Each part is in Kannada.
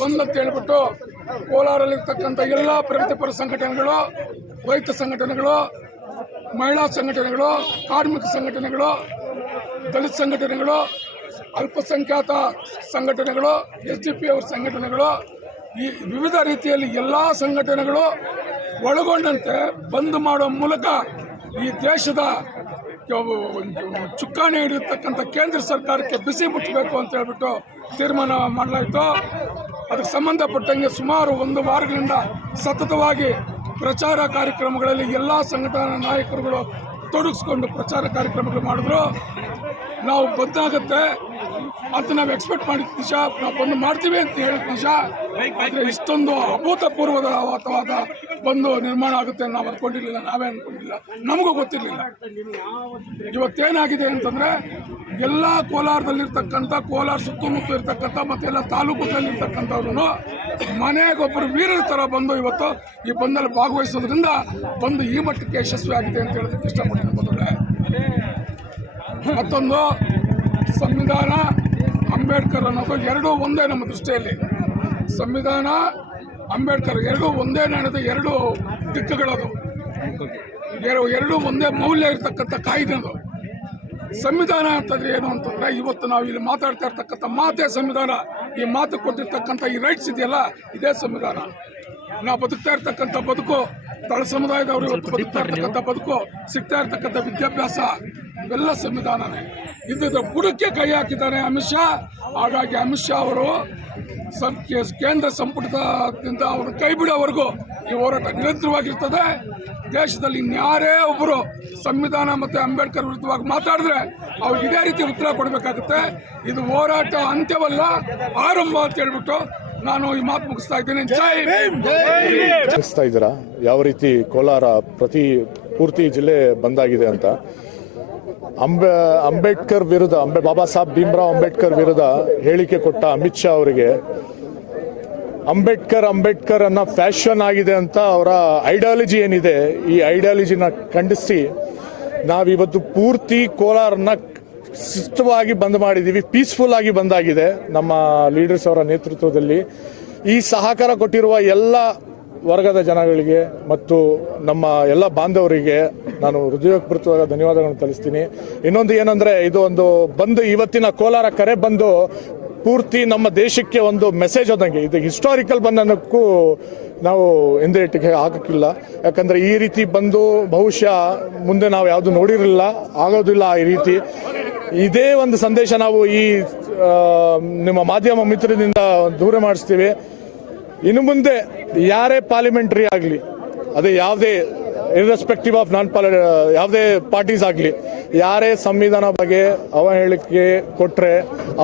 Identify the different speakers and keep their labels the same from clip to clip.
Speaker 1: ಬಂದ್ ಅಂತ ಹೇಳ್ಬಿಟ್ಟು ಕೋಲಾರಲ್ಲಿರ್ತಕ್ಕಂಥ ಎಲ್ಲ ಪ್ರಗತಿಪರ ಸಂಘಟನೆಗಳು, ರೈತ ಸಂಘಟನೆಗಳು, ಮಹಿಳಾ ಸಂಘಟನೆಗಳು, ಕಾರ್ಮಿಕ ಸಂಘಟನೆಗಳು, ದಲಿತ ಸಂಘಟನೆಗಳು, ಅಲ್ಪಸಂಖ್ಯಾತ ಸಂಘಟನೆಗಳು, ಎಸ್ ಡಿ ಪಿ ಅವ್ರ ಸಂಘಟನೆಗಳು, ಈ ವಿವಿಧ ರೀತಿಯಲ್ಲಿ ಎಲ್ಲ ಸಂಘಟನೆಗಳು ಒಳಗೊಂಡಂತೆ ಬಂದ್ ಮಾಡೋ ಮೂಲಕ ಈ ದೇಶದ ಚುಕ್ಕಾಣಿ ಹಿಡಿಯತಕ್ಕಂಥ ಕೇಂದ್ರ ಸರ್ಕಾರಕ್ಕೆ ಬಿಸಿ ಮುಟ್ಟಬೇಕು ಅಂತ ಹೇಳ್ಬಿಟ್ಟು ತೀರ್ಮಾನ ಮಾಡಲಾಯಿತು. ಅದಕ್ಕೆ ಸಂಬಂಧಪಟ್ಟಂಗೆ ಸುಮಾರು ಒಂದು ವಾರಗಳಿಂದ ಸತತವಾಗಿ ಪ್ರಚಾರ ಕಾರ್ಯಕ್ರಮಗಳಲ್ಲಿ ಎಲ್ಲ ಸಂಘಟನಾ ನಾಯಕರುಗಳು ತೊಡಗಿಸ್ಕೊಂಡು ಪ್ರಚಾರ ಕಾರ್ಯಕ್ರಮಗಳು ಮಾಡಿದ್ರು. ನಾವು ಬಂದಾಗತ್ತೆ ಅಂತ ನಾವು ಎಕ್ಸ್ಪೆಕ್ಟ್ ಮಾಡಿದ ನಿಜ, ನಾವು ಬಂದು ಮಾಡ್ತೀವಿ ಅಂತ ಹೇಳಿದ ನಿಜ. ಆದರೆ ಇಷ್ಟೊಂದು ಅಭೂತಪೂರ್ವದ ವಾತಾವರಣ ಬಂದು ನಿರ್ಮಾಣ ಆಗುತ್ತೆ ನಾವು ಅಂದ್ಕೊಂಡಿರಲಿಲ್ಲ ನಾವೇ ಅಂದ್ಕೊಂಡಿಲ್ಲ ನಮಗೂ ಗೊತ್ತಿರಲಿಲ್ಲ. ಇವತ್ತೇನಾಗಿದೆ ಅಂತಂದರೆ, ಎಲ್ಲ ಕೋಲಾರದಲ್ಲಿರ್ತಕ್ಕಂಥ, ಕೋಲಾರ ಸುತ್ತಮುತ್ತ ಇರ್ತಕ್ಕಂಥ ಮತ್ತು ಎಲ್ಲ ತಾಲೂಕುಗಳಲ್ಲಿರ್ತಕ್ಕಂಥವ್ರು ಮನೆಗೊಬ್ಬರು ವೀರರ ಥರ ಬಂದು ಇವತ್ತು ಈ ಬಂದಲ್ಲಿ ಭಾಗವಹಿಸೋದ್ರಿಂದ ಬಂದು ಈ ಮಟ್ಟಕ್ಕೆ ಯಶಸ್ವಿ ಆಗಿದೆ ಅಂತ ಹೇಳೋದಕ್ಕೆ ಇಷ್ಟಪಡ್ತೀನಿ. ಮತ್ತೊಂದು ಸಂವಿಧಾನ ಅಂಬೇಡ್ಕರ್ ಅನ್ನೋದು ಎರಡೂ ಒಂದೇ ನಮ್ಮ ದೃಷ್ಟಿಯಲ್ಲಿ. ಸಂವಿಧಾನ ಅಂಬೇಡ್ಕರ್ ಎರಡೂ ಒಂದೇ ನಡೆದ ಎರಡು ದಿಕ್ಕುಗಳದು. ಎರಡು ಎರಡೂ ಒಂದೇ ಮೌಲ್ಯ ಇರತಕ್ಕಂಥ ಕಾಯ್ದೆದು ಸಂವಿಧಾನ ಅಂತಂದ್ರೆ ಏನು ಅಂತಂದ್ರೆ ಇವತ್ತು ನಾವು ಇಲ್ಲಿ ಮಾತಾಡ್ತಾ ಇರ್ತಕ್ಕಂಥ ಮಾತೇ ಸಂವಿಧಾನ. ಈ ಮಾತು ಕೊಟ್ಟಿರ್ತಕ್ಕಂಥ ಈ ರೈಟ್ಸ್ ಇದೆಯಲ್ಲ ಇದೇ ಸಂವಿಧಾನ. ನಾವು ಬದುಕ್ತಾ ಇರ್ತಕ್ಕಂಥ ಬದುಕು ತಳ ಸಮುದಾಯದವರು ಇವತ್ತು ಬದುಕ್ತಾ ಇರ್ತಕ್ಕಂಥ ಬದುಕು ಸಿಗ್ತಾ ಇರ್ತಕ್ಕಂಥ ವಿದ್ಯಾಭ್ಯಾಸ ಇವೆಲ್ಲ ಸಂವಿಧಾನನೇ. ಇದ್ದಿದ್ದ ಬುಡಕ್ಕೆ ಕೈ ಹಾಕಿದ್ದಾರೆ ಅಮಿತ್ ಶಾ. ಹಾಗಾಗಿ ಅಮಿತ್ ಶಾ ಅವರು ಕೇಂದ್ರ ಸಂಪುಟದಿಂದ ಅವರು ಕೈ ಬಿಡೋವರೆಗೂ ಈ ಹೋರಾಟ ನಿರಂತರವಾಗಿರ್ತದೆ. ದೇಶದಲ್ಲಿ ಇನ್ಯಾರೇ ಒಬ್ಬರು ಸಂವಿಧಾನ ಮತ್ತು ಅಂಬೇಡ್ಕರ್ ವಿರುದ್ಧವಾಗಿ ಮಾತಾಡಿದ್ರೆ ಅವ್ರಿಗೆ ಇದೇ ರೀತಿ ಉತ್ತರ ಕೊಡಬೇಕಾಗುತ್ತೆ. ಇದು ಹೋರಾಟ ಅಂತ್ಯವಲ್ಲ ಆರಂಭ ಅಂತ ಹೇಳ್ಬಿಟ್ಟು ನಾನು ಈ ಮಾತು ಮುಗಿಸ್ತಾ ಇದ್ದೇನೆ. ಜೈ
Speaker 2: ಇದ್ದೀರಾ? ಯಾವ ರೀತಿ ಕೋಲಾರ ಪ್ರತಿ ಪೂರ್ತಿ ಜಿಲ್ಲೆ ಬಂದಾಗಿದೆ ಅಂತ? ಅಂಬೆ, ಅಂಬೇಡ್ಕರ್ ವಿರುದ್ಧ, ಅಂಬೆ, ಬಾಬಾ ಸಾಹೇಬ್ ಭೀಮ್ರಾವ್ ಅಂಬೇಡ್ಕರ್ ವಿರುದ್ಧ ಹೇಳಿಕೆ ಕೊಟ್ಟ ಅಮಿತ್ ಶಾ ಅವರಿಗೆ, ಅಂಬೇಡ್ಕರ್ ಅಂಬೇಡ್ಕರ್ ಅನ್ನ ಫ್ಯಾಷನ್ ಆಗಿದೆ ಅಂತ ಅವರ ಐಡಿಯಾಲಜಿ ಏನಿದೆ, ಈ ಐಡಿಯಾಲಜಿನ ಖಂಡಿಸಿ ನಾವಿವತ್ತು ಪೂರ್ತಿ ಕೋಲಾರನ್ನ ಸುಸ್ತವಾಗಿ ಬಂದ್ ಮಾಡಿದ್ದೀವಿ ಪೀಸ್ಫುಲ್ ಆಗಿ ಬಂದಾಗಿದೆ ನಮ್ಮ ಲೀಡರ್ಸ್ ಅವರ ನೇತೃತ್ವದಲ್ಲಿ. ಈ ಸಹಕಾರ ಕೊಟ್ಟಿರುವ ಎಲ್ಲ ವರ್ಗದ ಜನಗಳಿಗೆ ಮತ್ತು ನಮ್ಮ ಎಲ್ಲ ಬಾಂಧವರಿಗೆ ನಾನು ಹೃದಯಪೂರ್ವಕ ಧನ್ಯವಾದಗಳನ್ನು ತಿಳಿಸ್ತೀನಿ ಇನ್ನೊಂದು ಏನಂದ್ರೆ, ಇದು ಒಂದು ಬಂದು ಇವತ್ತಿನ ಕೋಲಾರ ಕರೆ ಬಂದು ಪೂರ್ತಿ ನಮ್ಮ ದೇಶಕ್ಕೆ ಒಂದು ಮೆಸೇಜ್ ಆದಂಗೆ ಇದು ಹಿಸ್ಟಾರಿಕಲ್ ಬಂಧನಕ್ಕೂ ನಾವು ಹಿಂದೇಟಿಗೆ ಹಾಕಕ್ಕಿಲ್ಲ. ಯಾಕಂದ್ರೆ ಈ ರೀತಿ ಬಂದು ಬಹುಶಃ ಮುಂದೆ ನಾವು ಯಾವುದು ನೋಡಿರಲಿಲ್ಲ, ಆಗೋದಿಲ್ಲ ಈ ರೀತಿ. ಇದೇ ಒಂದು ಸಂದೇಶ ನಾವು ಈ ನಿಮ್ಮ ಮಾಧ್ಯಮ ಮಿತ್ರದಿಂದ ದೂರ ಮಾಡಿಸ್ತೀವಿ. ಇನ್ನು ಮುಂದೆ ಯಾರೇ ಪಾರ್ಲಿಮೆಂಟ್ರಿ ಆಗಲಿ, ಅದೇ ಯಾವುದೇ ಇರ್ರೆಸ್ಪೆಕ್ಟಿವ್ ಆಫ್ ನಾನ್ ಪಾಲ ಯಾವುದೇ ಪಾರ್ಟೀಸ್ ಆಗಲಿ, ಯಾರೇ ಸಂವಿಧಾನ ಬಗ್ಗೆ ಅವ ಹೇಳಿಕೆ ಕೊಟ್ಟರೆ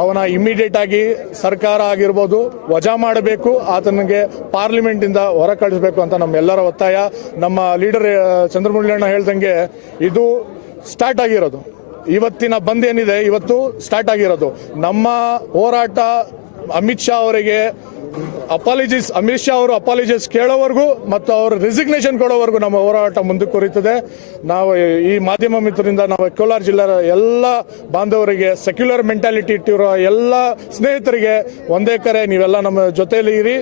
Speaker 2: ಅವನ ಇಮಿಡಿಯೇಟ್ ಆಗಿ ಸರ್ಕಾರ ಆಗಿರ್ಬೋದು, ವಜಾ ಮಾಡಬೇಕು, ಆತನಿಗೆ ಪಾರ್ಲಿಮೆಂಟಿಂದ ಹೊರ ಕಳಿಸ್ಬೇಕು ಅಂತ ನಮ್ಮೆಲ್ಲರ ಒತ್ತಾಯ. ನಮ್ಮ ಲೀಡರ್ ಚಂದ್ರಮುಳ್ಳಣ್ಣ ಹೇಳ್ದಂಗೆ ಇದು ಸ್ಟಾರ್ಟ್ ಆಗಿರೋದು. ಇವತ್ತಿನ ಬಂದ್ ಏನಿದೆ, ಇವತ್ತು ಸ್ಟಾರ್ಟ್ ಆಗಿರೋದು. ನಮ್ಮ ಹೋರಾಟ ಅಮಿತ್ ಶಾ ಅವರಿಗೆ ಅಪಾಲಜೀಸ್ ಅಮಿತ್ ಶಾ ಅವರು ಅಪಾಲಜೀಸ್ ಕೇಳೋವರೆಗೂ ಮತ್ತು ಅವರು ರೆಸಿಗ್ನೇಷನ್ ಕೊಡೋವರೆಗೂ ನಮ್ಮ ಹೋರಾಟ ಮುಂದಕ್ಕೆ ಕುರಿತದೆ ನಾವು ಈ ಮಾಧ್ಯಮ ಮಿತ್ರರಿಂದ ನಾವು ಕೋಲಾರ ಜಿಲ್ಲೆಯ ಎಲ್ಲ ಬಾಂಧವರಿಗೆ ಸೆಕ್ಯುಲರ್ ಮೆಂಟಾಲಿಟಿ ಇಟ್ಟಿರೋ ಎಲ್ಲ ಸ್ನೇಹಿತರಿಗೆ ಒಂದೇ ಕರೆ, ನೀವೆಲ್ಲ ನಮ್ಮ ಜೊತೆಯಲ್ಲಿ ಇರಿ.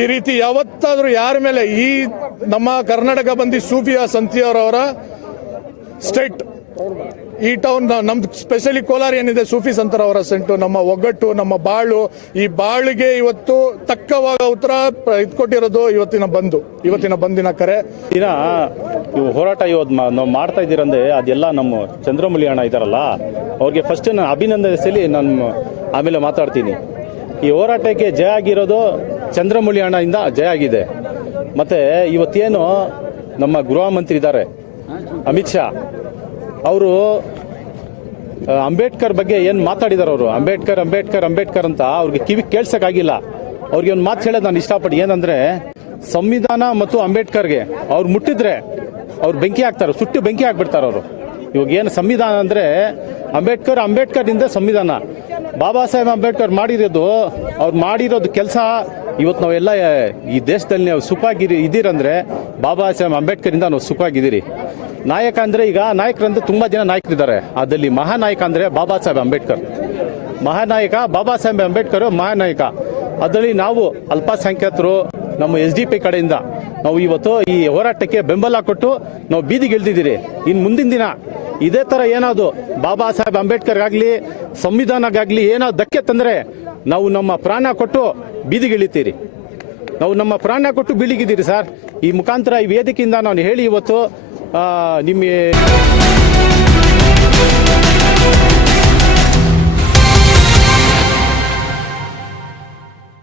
Speaker 2: ಈ ರೀತಿ ಯಾವತ್ತಾದರೂ ಯಾರ ಮೇಲೆ ಈ ನಮ್ಮ ಕರ್ನಾಟಕ ಬಂದಿ ಸೂಫಿಯಾ ಸಂತಿಯವರವರ ಸ್ಟೇಟ್ ಈ ಟೌನ್ ನಮ್ದು ಸ್ಪೆಷಲಿ ಕೋಲಾರ ಏನಿದೆ, ಸೂಫಿ ಸಂತರ ಅವರ ಸೆಂಟು ನಮ್ಮ ಒಗ್ಗಟ್ಟು, ನಮ್ಮ ಬಾಳು, ಈ ಬಾಳಿಗೆ ಇವತ್ತು ತಕ್ಕವಾಗ ಉತ್ತರ ಇದ್ಕೊಟ್ಟಿರೋದು ಇದ್ ಕೊಟ್ಟಿರೋದು ಇವತ್ತಿನ ಬಂದು, ಇವತ್ತಿನ ಬಂದಿನ ಕರೆ.
Speaker 3: ದಿನ ಇವು ಹೋರಾಟ ಇವತ್ತು ನಾವು ಮಾಡ್ತಾ ಇದ್ದೀರಂದ್ರೆ ಅದೆಲ್ಲ ನಮ್ಮ ಚಂದ್ರಮುಲಿ ಅಣ್ಣ ಇದ್ದಾರಲ್ಲ ಅವ್ರಿಗೆ ಫಸ್ಟ್ ನಾನು ಅಭಿನಂದನೆ ನಾನು ಆಮೇಲೆ ಮಾತಾಡ್ತೀನಿ. ಈ ಹೋರಾಟಕ್ಕೆ ಜಯ ಆಗಿರೋದು ಚಂದ್ರಮುಲಿ ಇಂದ ಜಯ ಆಗಿದೆ. ಮತ್ತೆ ಇವತ್ತೇನು ನಮ್ಮ ಗೃಹ ಮಂತ್ರಿ ಇದ್ದಾರೆ ಅಮಿತ್ ಶಾ. ಅವರು ಅಂಬೇಡ್ಕರ್ ಬಗ್ಗೆ ಏನು ಮಾತಾಡಿದಾರೆ ಅವರು? ಅಂಬೇಡ್ಕರ್ ಅಂಬೇಡ್ಕರ್ ಅಂಬೇಡ್ಕರ್ ಅಂತ ಅವ್ರಿಗೆ ಕಿವಿ ಕೇಳ್ಸೋಕ್ಕಾಗಿಲ್ಲ. ಅವ್ರಿಗೆ ಒಂದು ಮಾತು ಹೇಳೋದು ನಾನು ಇಷ್ಟಪಟ್ಟು ಏನಂದ್ರೆ, ಸಂವಿಧಾನ ಮತ್ತು ಅಂಬೇಡ್ಕರ್ಗೆ ಅವ್ರು ಮುಟ್ಟಿದ್ರೆ ಅವ್ರು ಬೆಂಕಿ ಹಾಕ್ತಾರೆ, ಸುಟ್ಟು ಬೆಂಕಿ ಹಾಕ್ಬಿಡ್ತಾರೆ ಅವರು. ಇವಾಗ ಏನು ಸಂವಿಧಾನ ಅಂದ್ರೆ, ಅಂಬೇಡ್ಕರ್ ಅಂಬೇಡ್ಕರ್ನಿಂದ ಸಂವಿಧಾನ. ಬಾಬಾ ಸಾಹೇಬ್ ಅಂಬೇಡ್ಕರ್ ಮಾಡಿರೋದು, ಅವ್ರು ಮಾಡಿರೋದು ಕೆಲಸ ಇವತ್ತು ನಾವೆಲ್ಲ, ಈ ದೇಶದಲ್ಲಿ ನಾವು ಸುಖವಾಗಿರಿ ಇದ್ದೀರಂದ್ರೆ ಬಾಬಾ ಸಾಹೇಬ್ ಅಂಬೇಡ್ಕರಿಂದ ನಾವು ಸುಖವಾಗಿದ್ದೀರಿ. ನಾಯಕ ಅಂದ್ರೆ ಈಗ ನಾಯಕರಂದು ತುಂಬಾ ಜನ ನಾಯಕರಿದ್ದಾರೆ. ಅದರಲ್ಲಿ ಮಹಾನಾಯಕ ಅಂದ್ರೆ ಬಾಬಾ ಸಾಹೇಬ್ ಅಂಬೇಡ್ಕರ್. ಮಹಾನಾಯಕ, ಬಾಬಾ ಸಾಹೇಬ್ ಅಂಬೇಡ್ಕರ್ ಮಹಾನಾಯಕ. ಅದರಲ್ಲಿ ನಾವು ಅಲ್ಪಸಂಖ್ಯಾತರು, ನಮ್ಮ ಎಸ್ ಡಿ ಪಿ ಕಡೆಯಿಂದ ನಾವು ಇವತ್ತು ಈ ಹೋರಾಟಕ್ಕೆ ಬೆಂಬಲ ಕೊಟ್ಟು ನಾವು ಬೀದಿಗೆ ಇಳಿದಿದ್ದೀರಿ ಇನ್ನು ಮುಂದಿನ ದಿನ ಇದೇ ಥರ ಏನಾದ್ರು ಬಾಬಾ ಸಾಹೇಬ್ ಅಂಬೇಡ್ಕರ್ಗಾಗಲಿ ಸಂವಿಧಾನಕ್ಕಾಗಲಿ ಏನೋ ಧಕ್ಕೆ ತಂದರೆ ನಾವು ನಮ್ಮ ಪ್ರಾಣ ಕೊಟ್ಟು ಬೀದಿಗಿಳಿತೀರಿ ನಾವು ನಮ್ಮ ಪ್ರಾಣ ಕೊಟ್ಟು ಬೀಳಿಗಿದ್ದೀರಿ ಸರ್. ಈ ಮುಖಾಂತರ ಈ ವೇದಿಕೆಯಿಂದ ನಾನು ಹೇಳಿ ಇವತ್ತು ಆ, ನಿಮ್ಮ